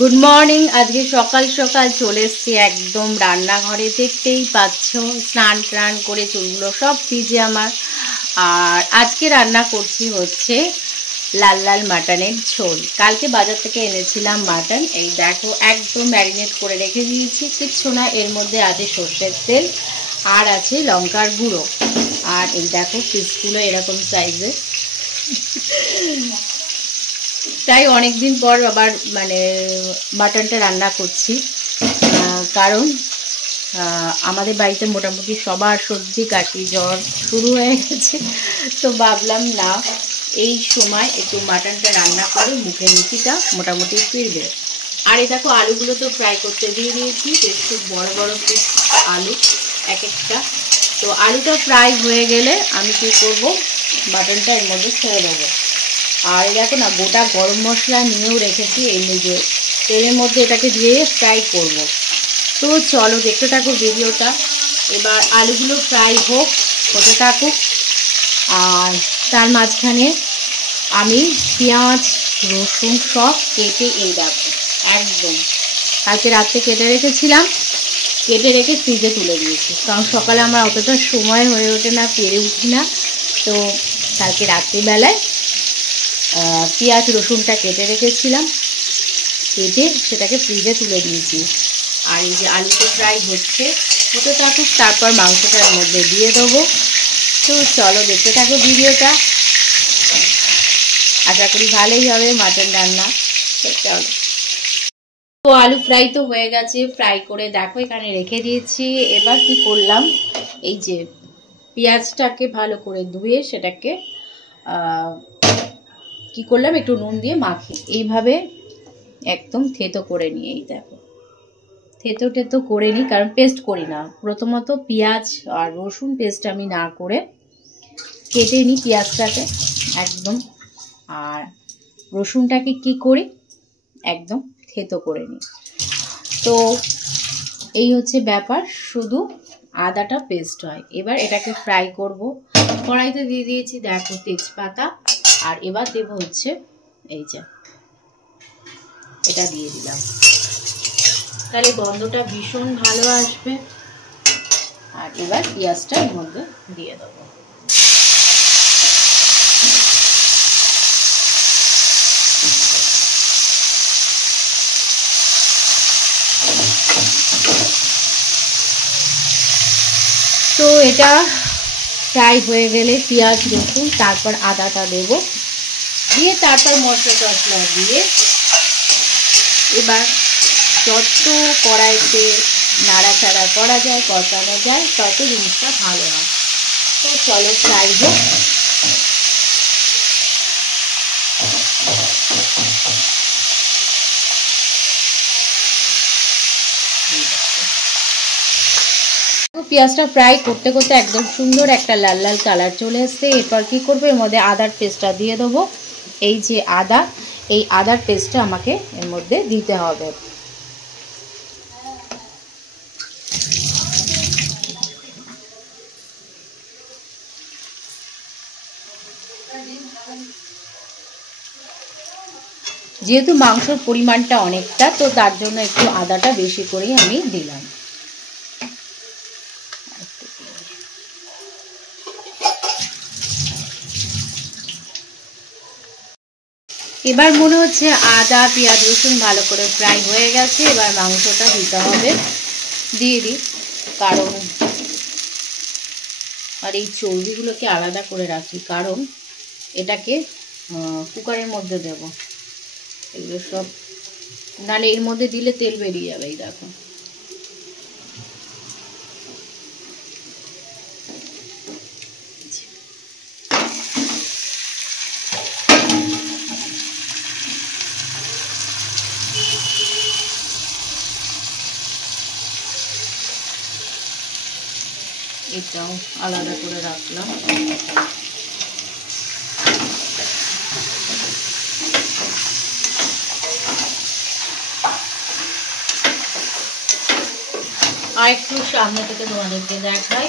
Good morning. আজকে সকাল সকাল চলে এসেছি একদম রান্নাঘরে, দেখতেই পাচ্ছ। স্নান টান করে চুলগুলো সব ভিজে আমার। আর আজকে রান্না করছি হচ্ছে লাল লাল মাটনের ঝোল। কালকে বাজার থেকে এনেছিলাম মাটন, এই দেখো একদম ম্যারিনেট করে রেখে দিয়েছি, কিচ্ছু না। এর মধ্যে আছে সর্ষের তেল আর আছে লঙ্কার গুঁড়ো। আর এই দেখো পিসগুলো এরকম সাইজের। তাই অনেকদিন পর আবার মাটনটা রান্না করছি, কারণ আমাদের বাড়িতে মোটামুটি সবার সর্দি কাশি জ্বর শুরু হয়ে গেছে। তো ভাবলাম না, এই সময় একটু মাটনটা রান্না করে মুখের রুচিটা মোটামুটি ফিরবে। আর এই দেখো আলুগুলো তো ফ্রাই করতে দিয়ে দিয়েছি, একটু বড় বড় পিস আলু এক একটা। তো আলুটা ফ্রাই হয়ে গেলে আমি কী করব, মাটনটা এর মধ্যে ছেড়ে দেবো। আর দেখো না, গোটা গরম মশলা নিয়েও রেখেছি, এই নিজে তেলের মধ্যে এটাকে দিয়ে ফ্রাই করব। তো চলো দেখতে থাকো ভিডিওটা। এবার আলুগুলো ফ্রাই হতে থাকুক। আর তার মাঝখানে আমি পেঁয়াজ রসুন সব কেটে এই দেখো একদম কালকে রাত্রে কেটে রেখেছিলাম, কেটে রেখে ফ্রিজে তুলে দিয়েছি, কারণ সকালে আমার অতটা সময় হয়ে ওঠে না, পেরে উঠি না। তো কালকে রাত্রিবেলায় পেঁয়াজ রসুনটা কেটে রেখেছিলাম, কেটে সেটাকে ফ্রিজে তুলে দিয়েছি। আর এই যে আলুটা ফ্রাই হতে থাকুক, তারপর মাংসটার মধ্যে দিয়ে দেবো। তো চলো দেখতে থাকো ভিডিওটা, আশা করি ভালোই হবে মাটন রান্না। চলো। তো আলু ফ্রাই তো হয়ে গেছে, ফ্রাই করে দেখো এখানে রেখে দিয়েছি। এবার কি করলাম, এই যে পেঁয়াজটাকে ভালো করে ধুয়ে সেটাকে কি করলাম, একটু নুন দিয়ে মাখি এইভাবে একদম থেতো করে নিয়ে, এই দেখো থেতো করে নিই, কারণ পেস্ট করি না। প্রথমত পেঁয়াজ আর রসুন পেস্ট আমি না করে কেটে নিই পেঁয়াজটাকে একদম, আর রসুনটাকে কি করি একদম থেতো করে নিই। তো এই হচ্ছে ব্যাপার, শুধু আদাটা পেস্ট হয়। এবার এটাকে ফ্রাই করব। কড়াইতে দিয়ে দিয়েছি দেখো তেজপাতা, আর এবার দেবো হচ্ছে এই যে এটা দিয়ে দিলাম, তাহলে গন্ধটা ভীষণ ভালো আসবে। আর এবার পেঁয়াজটা এর মধ্যে দিয়ে দেবো। তো এটা ফ্রাই হয়ে গেলে পেঁয়াজ রসুন, তারপর আদাটা দেবো, দিয়ে তারপর মশলা টশলা দিয়ে এবার যত কড়াইতে নাড়াচাড়া করা যায়, কষানো যায়, তত জিনিসটা ভালো হয়। তো চলো ফ্রাই হোক। পেঁয়াজটা ফ্রাই করতে করতে একদম সুন্দর একটা লাল লাল কালার চলে এসছে। এরপর কি করবো, এর মধ্যে আদার পেস্টটা দিয়ে দেবো। এই যে আদা, এই আদার পেস্টটা আমাকে এর মধ্যে দিতে হবে। যেহেতু মাংসর পরিমাণটা অনেকটা, তো তার জন্য একটু আদাটা বেশি করেই আমি দিলাম। এবার মনে হচ্ছে আদা পেঁয়াজ রসুন ভালো করে ফ্রাই হয়ে গেছে। এবার মাংসটা দিতে হবে, দিয়ে দিই, কারণ আর এই চর্বিগুলোকে আলাদা করে রাখি, কারণ এটাকে কুকারের মধ্যে দেব। এগুলো সব নাহলে এর মধ্যে দিলে তেল বেরিয়ে যাবে। এই দেখো এটাও আলাদা করে রাখলাম। আর একটু সামনে থেকে তোমাদেরকে দেখাই।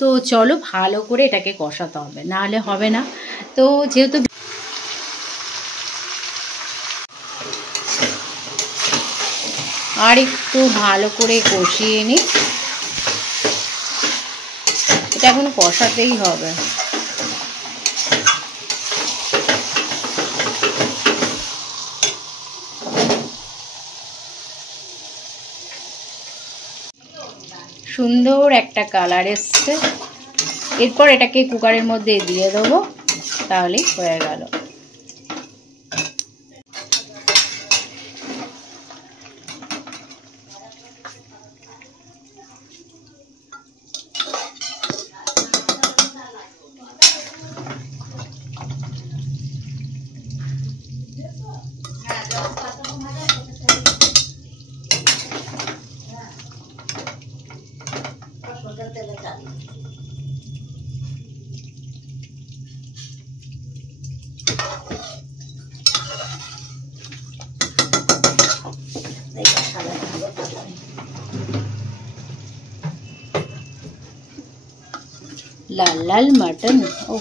তো চলো ভালো করে এটাকে কষাতে হবে, নাহলে হবে না। তো যেহেতু আর একটু ভালো করে কষিয়ে নিই, এটা এখন কষাতেই হবে। সুন্দর একটা কালার এসছে, এরপর এটাকে কুকারের মধ্যে দিয়ে দেবো, তাহলেই হয়ে গেল। লাল লাল মাটন। ও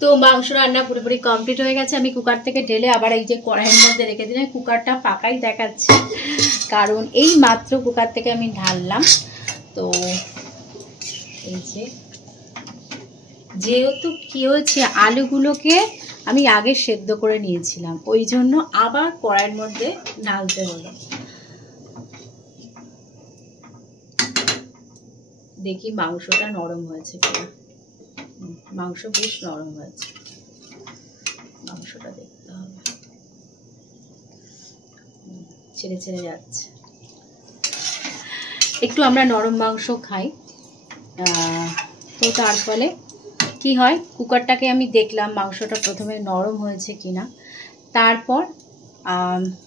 তো মাংস রান্না পুরোপুরি কমপ্লিট হয়ে গেছে। আমি কুকার থেকে ঢেলে আবার এই যে কড়াইয়ের মধ্যে রেখে দিলাম। কুকারটা ফাঁকাই দেখাচ্ছে, কারণ এই মাত্র কুকার থেকে আমি ঢাললাম। তো এই যে যেহেতু কি হয়েছে, আলুগুলোকে আমি আগে সেদ্ধ করে নিয়েছিলাম, ওই জন্য আবার কড়াইয়ের মধ্যে ঢালতে হলো। দেখি মাংসটা নরম হয়েছে কিনা। মাংস বেশ নরম হয়েছে, মাংসটা দেখতে হবে। ছেড়ে ছেড়ে যাচ্ছে। একটু আমরা নরম মাংস খাই, তো তার ফলে কি হয়, কুকারটাকে আমি দেখলাম মাংসটা প্রথমে নরম হয়েছে কিনা। তারপর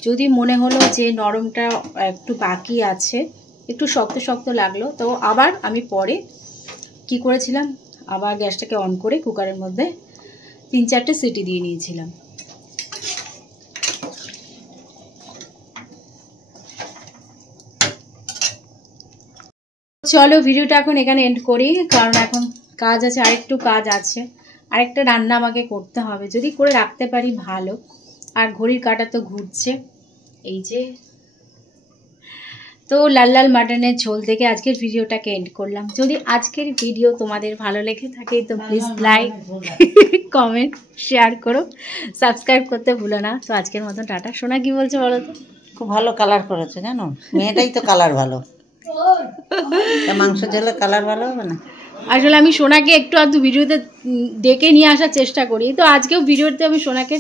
যদি মনে হলো যে নরমটা একটু বাকি আছে, একটু শক্ত শক্ত লাগলো, তো আবার আমি পরে কি করেছিলাম, আবার গ্যাসটাকে অন করে কুকারের মধ্যে 3-4টে সিটি দিয়ে নিয়েছিলাম। চলো ভিডিওটা এখন এখানে এন্ড করি, কারণ এখন কাজ আছে, আরেকটু কাজ আছে, আরেকটা রান্না আমাকে করতে হবে। যদি করে রাখতে পারি ভালো, আর ঘড়ির কাঁটা তো ঘুরছে। এই যে তো লাল লাল মাটনের ঝোল থেকে আজকের ভিডিওটাকে এন্ড করলাম। যদি আজকের ভিডিও তোমাদের ভালো লেগে থাকে তো প্লিজ লাইক, কমেন্ট, শেয়ার করো, সাবস্ক্রাইব করতে ভুলো না। তো আজকের মতন টাটা। সোনা কি বলছো বলো তো? খুব ভালো কালার করেছে, জানো, মেয়েটাই তো কালার ভালো। মাংস ঝোলের কালার ভালো হবে না? আসলে আমি সোনাকে একটু আধটু ভিডিওতে ডেকে নিয়ে আসার চেষ্টা করি, তো আজকেও ভিডিওতে আমি সোনাকে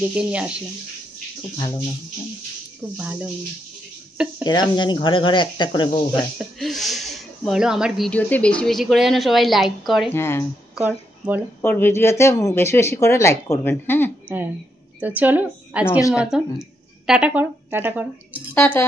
ডেকে নিয়ে আসলাম। খুব ভালো না, খুব ভালো। এরকম জানি ঘরে ঘরে একটা করে বউ হয়। বলো আমার ভিডিওতে বেশি বেশি করে যেন সবাই লাইক করে। হ্যাঁ কর, বলো ওর ভিডিওতে বেশি বেশি করে লাইক করবেন। হ্যাঁ হ্যাঁ, তো চলো আজকের মতন টাটা করো, টাটা করো, টাটা।